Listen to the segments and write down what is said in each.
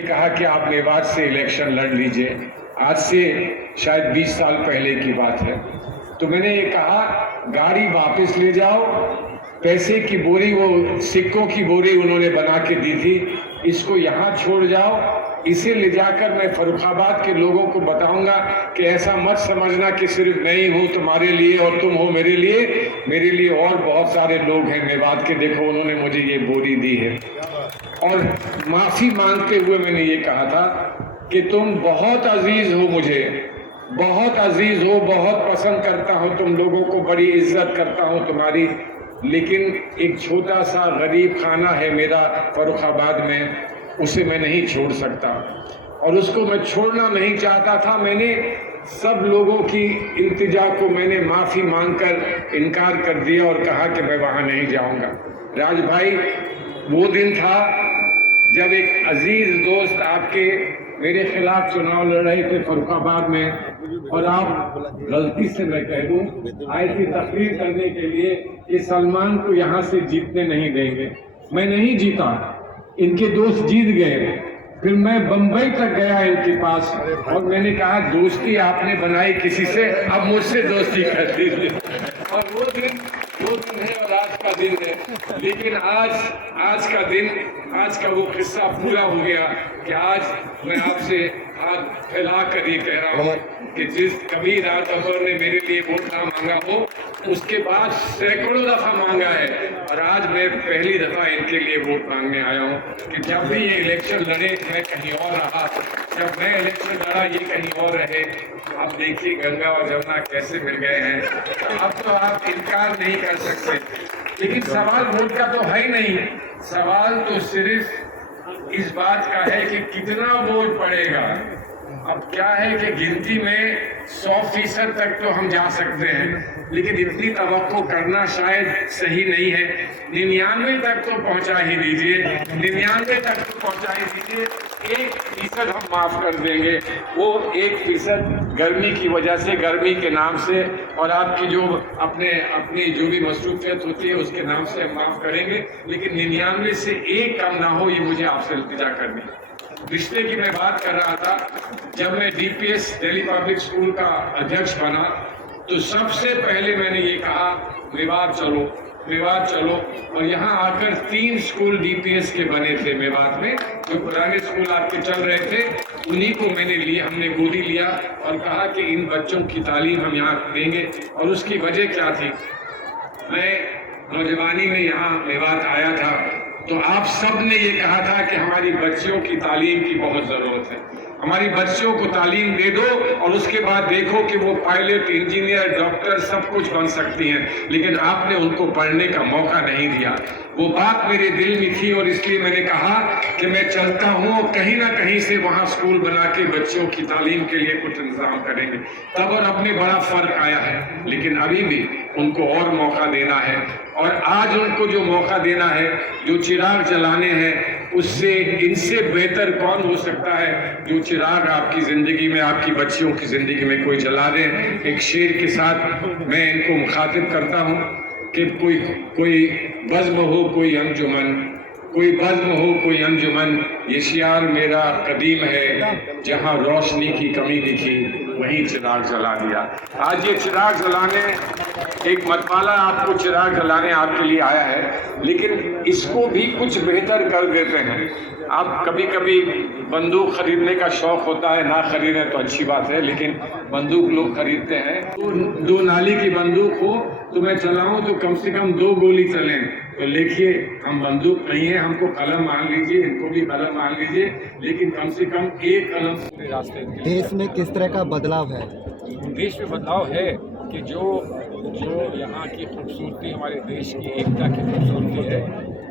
कहा कि आप मेवात से इलेक्शन लड़ लीजिए। आज से शायद 20 साल पहले की बात है। तो मैंने ये कहा गाड़ी वापस ले जाओ, पैसे की बोरी, वो सिक्कों की बोरी उन्होंने बना के दी थी, इसको यहाँ छोड़ जाओ। इसे ले जाकर मैं फर्रुखाबाद के लोगों को बताऊंगा कि ऐसा मत समझना कि सिर्फ मैं ही हूँ तुम्हारे लिए और तुम हो मेरे लिए और बहुत सारे लोग हैं मेवात के। देखो उन्होंने मुझे ये बोरी दी है। और माफी मांगते हुए मैंने ये कहा था कि तुम बहुत अजीज हो, मुझे बहुत अजीज हो, बहुत पसंद करता हूँ तुम लोगों को, बड़ी इज्जत करता हूँ तुम्हारी, लेकिन एक छोटा सा गरीब खाना है मेरा फर्रुखाबाद में, उसे मैं नहीं छोड़ सकता। और उसको मैं छोड़ना नहीं चाहता था। मैंने सब लोगों की इल्तिजा को मैंने माफी मांगकर इनकार कर दिया और कहा कि मैं वहां नहीं जाऊंगा। राज भाई, वो दिन था जब एक अजीज दोस्त आपके मेरे खिलाफ चुनाव लड़ रहे थे फर्रुखाबाद में, और आप गलती से मैं कह दूं आए थे तकरीर करने के लिए कि सलमान को यहाँ से जीतने नहीं देंगे। मैं नहीं जीता, इनके दोस्त जीत गए। फिर मैं बंबई तक गया इनके पास और मैंने कहा दोस्ती आपने बनाई किसी से, अब मुझसे दोस्ती कर लीजिए। और वो दिन है और आज का दिन है। लेकिन आज का वो किस्सा पूरा हो गया कि आज मैं आपसे हाथ फैला कर ये कह रहा हूँ कि जिस कभी राज अकबर ने मेरे लिए वोट ना मांगा हो, उसके बाद सैकड़ों दफा मांगा है, और आज मैं पहली दफा इनके लिए वोट मांगने आया हूँ कि जब भी ये इलेक्शन लड़े मैं कहीं और रहा, जब मैं इलेक्शन लड़ा ये कहीं और रहे। आप देखिए गंगा और जमुना कैसे मिल गए हैं। अब तो आप इनकार नहीं कर सकते। लेकिन सवाल वोट का तो है ही नहीं, सवाल तो सिर्फ इस बात का है कि कितना वोट पड़ेगा। अब क्या है कि गिनती में 100% तक तो हम जा सकते हैं, लेकिन इतनी तवक्को करना शायद सही नहीं है। 99 तक तो पहुंचा ही दीजिए, 99 तक तो पहुंचा ही दीजिए। 1% हम माफ कर देंगे, वो 1% गर्मी की वजह से, गर्मी के नाम से और आपकी जो अपनी जो भी मसरूफियत होती है उसके नाम से हम माफ करेंगे, लेकिन 99 से 1 कम ना हो, ये मुझे आपसे इल्तिजा करनी। रिश्ते की मैं बात कर रहा था, जब मैं डीपीएस दिल्ली पब्लिक स्कूल का अध्यक्ष बना तो सबसे पहले मैंने ये कहा मेवात चलो। और यहाँ आकर 3 स्कूल डीपीएस के बने थे मेवात में। जो पुराने स्कूल आपके चल रहे थे उन्हीं को हमने गोदी लिया और कहा कि इन बच्चों की तालीम हम यहाँ देंगे। और उसकी वजह क्या थी, मैं नौजवानी में यहाँ मेवात आया था तो आप सब ने ये कहा था कि हमारी बच्चियों की तालीम की बहुत ज़रूरत है, हमारी बच्चियों को तालीम दे दो और उसके बाद देखो कि वो पायलट, इंजीनियर, डॉक्टर सब कुछ बन सकती हैं। लेकिन आपने उनको पढ़ने का मौका नहीं दिया। वो बात मेरे दिल में थी और इसलिए मैंने कहा कि मैं चलता हूँ और कहीं ना कहीं से वहाँ स्कूल बना के बच्चों की तालीम के लिए कुछ इंतजाम करेंगे। तब और अब में बड़ा फर्क आया है, लेकिन अभी भी उनको और मौका देना है। और आज उनको जो मौका देना है, जो चिराग जलाने हैं, उससे इनसे बेहतर कौन हो सकता है जो चिराग आपकी जिंदगी में, आपकी बच्चियों की जिंदगी में कोई जला दे। एक शेर के साथ मैं इनको मुखातिब करता हूँ कि कोई बज़्म हो कोई अंजुमन, कोई बज़्म हो कोई अंजुमन, ये शियार मेरा कदीम है, जहाँ रोशनी की कमी दिखी वहीं चिराग जला दिया। आज ये चिराग जलाने, एक मतवाला आपको चिराग जलाने आपके लिए आया है, लेकिन इसको भी कुछ बेहतर कर देते हैं। आप कभी कभी बंदूक खरीदने का शौक होता है, ना खरीदें तो अच्छी बात है, लेकिन बंदूक लोग खरीदते हैं। तो 2 नाली की बंदूक हो तो मैं चलाऊं तो कम से कम 2 गोली चलें। तो देखिए हम बंदूक नहीं है, हमको कलम मांग लीजिए, इनको भी कलम मांग लीजिए, लेकिन कम से कम 1 कलम पूरे रास्ते। देश में किस तरह का बदलाव है? देश में बदलाव है कि जो यहाँ की खूबसूरती, हमारे देश की एकता की खूबसूरती है,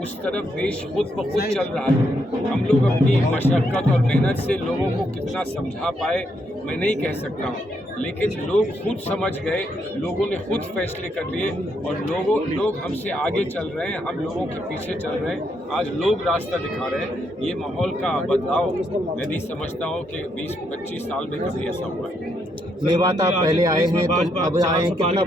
उस तरफ देश खुद ब खुद चल रहा है। हम लोग अपनी मशक्क़त और मेहनत से लोगों को कितना समझा पाए मैं नहीं कह सकता हूँ, लेकिन लोग खुद समझ गए, लोगों ने खुद फैसले कर लिए और लोग हमसे आगे चल रहे हैं, हम लोगों के पीछे चल रहे हैं। आज लोग रास्ता दिखा रहे हैं। ये माहौल का बदलाव मैं नहीं समझता हूँ कि 20-25 साल में कभी ऐसा हुआ है। मेवात आप पहले आए हैं तो अब आए हैं, कितना